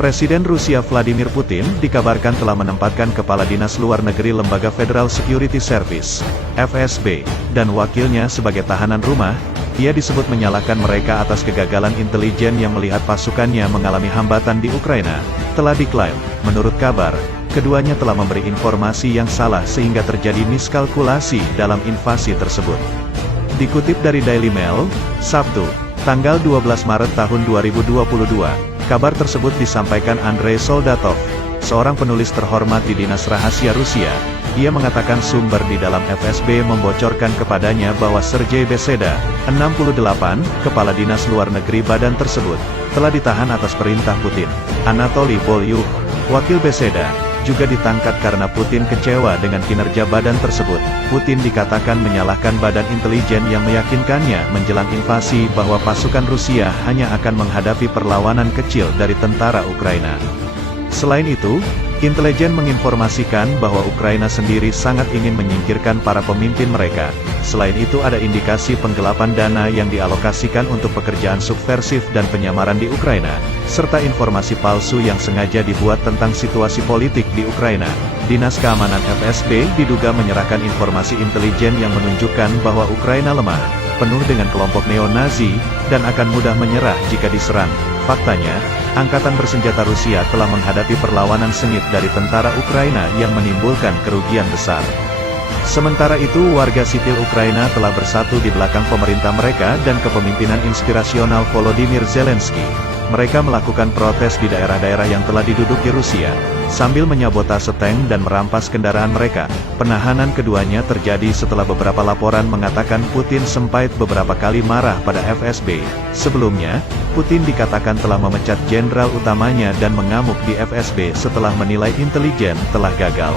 Presiden Rusia Vladimir Putin dikabarkan telah menempatkan Kepala Dinas Luar Negeri Lembaga Federal Security Service, FSB, dan wakilnya sebagai tahanan rumah. Ia disebut menyalahkan mereka atas kegagalan intelijen yang melihat pasukannya mengalami hambatan di Ukraina. Telah diklaim, menurut kabar, keduanya telah memberi informasi yang salah sehingga terjadi miskalkulasi dalam invasi tersebut. Dikutip dari Daily Mail, Sabtu, tanggal 12 Maret tahun 2022, kabar tersebut disampaikan Andrei Soldatov, seorang penulis terhormat di Dinas Rahasia Rusia. Ia mengatakan sumber di dalam FSB membocorkan kepadanya bahwa Sergei Beseda, 68, kepala dinas luar negeri badan tersebut, telah ditahan atas perintah Putin. Anatoly Bolyuk, wakil Beseda, juga ditangkap karena Putin kecewa dengan kinerja badan tersebut. Putin dikatakan menyalahkan badan intelijen yang meyakinkannya menjelang invasi bahwa pasukan Rusia hanya akan menghadapi perlawanan kecil dari tentara Ukraina. Selain itu, intelijen menginformasikan bahwa Ukraina sendiri sangat ingin menyingkirkan para pemimpin mereka. Selain itu ada indikasi penggelapan dana yang dialokasikan untuk pekerjaan subversif dan penyamaran di Ukraina, serta informasi palsu yang sengaja dibuat tentang situasi politik di Ukraina. Dinas Keamanan FSB diduga menyerahkan informasi intelijen yang menunjukkan bahwa Ukraina lemah, penuh dengan kelompok neo-Nazi, dan akan mudah menyerah jika diserang. Faktanya, Angkatan Bersenjata Rusia telah menghadapi perlawanan sengit dari tentara Ukraina yang menimbulkan kerugian besar. Sementara itu warga sipil Ukraina telah bersatu di belakang pemerintah mereka dan kepemimpinan inspirasional Volodymyr Zelensky. Mereka melakukan protes di daerah-daerah yang telah diduduki Rusia, sambil menyabotase tank dan merampas kendaraan mereka. Penahanan keduanya terjadi setelah beberapa laporan mengatakan Putin sempat beberapa kali marah pada FSB. Sebelumnya, Putin dikatakan telah memecat jenderal utamanya dan mengamuk di FSB setelah menilai intelijen telah gagal.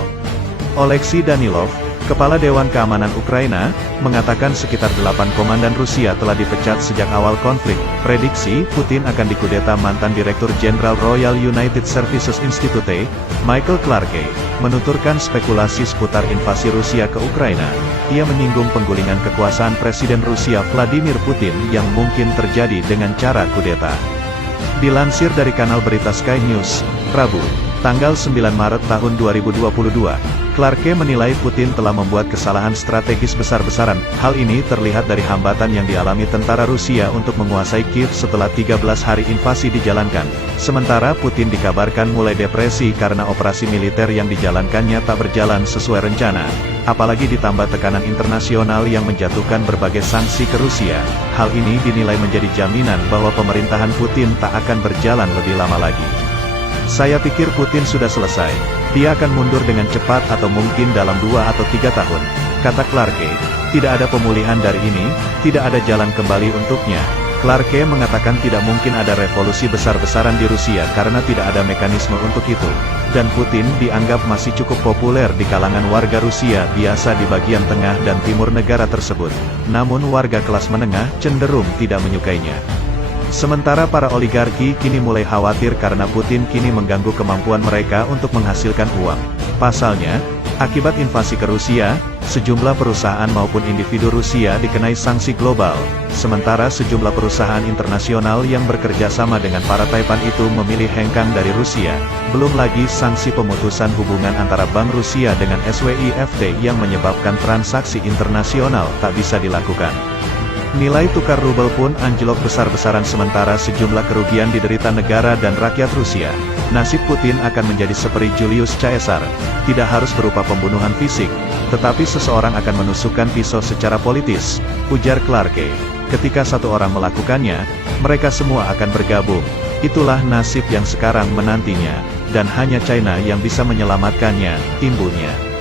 Oleksiy Danilov, Kepala Dewan Keamanan Ukraina, mengatakan sekitar 8 komandan Rusia telah dipecat sejak awal konflik. Prediksi, Putin akan dikudeta mantan Direktur Jenderal Royal United Services Institute, Michael Clarke, menuturkan spekulasi seputar invasi Rusia ke Ukraina. Ia menyinggung penggulingan kekuasaan Presiden Rusia Vladimir Putin yang mungkin terjadi dengan cara kudeta. Dilansir dari kanal berita Sky News, Rabu, tanggal 9 Maret tahun 2022, Clarke menilai Putin telah membuat kesalahan strategis besar-besaran. Hal ini terlihat dari hambatan yang dialami tentara Rusia untuk menguasai Kiev setelah 13 hari invasi dijalankan. Sementara Putin dikabarkan mulai depresi karena operasi militer yang dijalankannya tak berjalan sesuai rencana. Apalagi ditambah tekanan internasional yang menjatuhkan berbagai sanksi ke Rusia. Hal ini dinilai menjadi jaminan bahwa pemerintahan Putin tak akan berjalan lebih lama lagi. Saya pikir Putin sudah selesai. Dia akan mundur dengan cepat atau mungkin dalam 2 atau 3 tahun, kata Clarke. Tidak ada pemulihan dari ini, tidak ada jalan kembali untuknya. Clarke mengatakan tidak mungkin ada revolusi besar-besaran di Rusia karena tidak ada mekanisme untuk itu. Dan Putin dianggap masih cukup populer di kalangan warga Rusia biasa di bagian tengah dan timur negara tersebut. Namun warga kelas menengah cenderung tidak menyukainya. Sementara para oligarki kini mulai khawatir karena Putin kini mengganggu kemampuan mereka untuk menghasilkan uang. Pasalnya, akibat invasi ke Rusia, sejumlah perusahaan maupun individu Rusia dikenai sanksi global. Sementara sejumlah perusahaan internasional yang bekerja sama dengan para Taipan itu memilih hengkang dari Rusia. Belum lagi sanksi pemutusan hubungan antara Bank Rusia dengan SWIFT yang menyebabkan transaksi internasional tak bisa dilakukan. Nilai tukar rubel pun anjlok besar-besaran sementara sejumlah kerugian diderita negara dan rakyat Rusia. Nasib Putin akan menjadi seperti Julius Caesar, tidak harus berupa pembunuhan fisik, tetapi seseorang akan menusukkan pisau secara politis, ujar Clarke. Ketika satu orang melakukannya, mereka semua akan bergabung. Itulah nasib yang sekarang menantinya, dan hanya China yang bisa menyelamatkannya, timbulnya.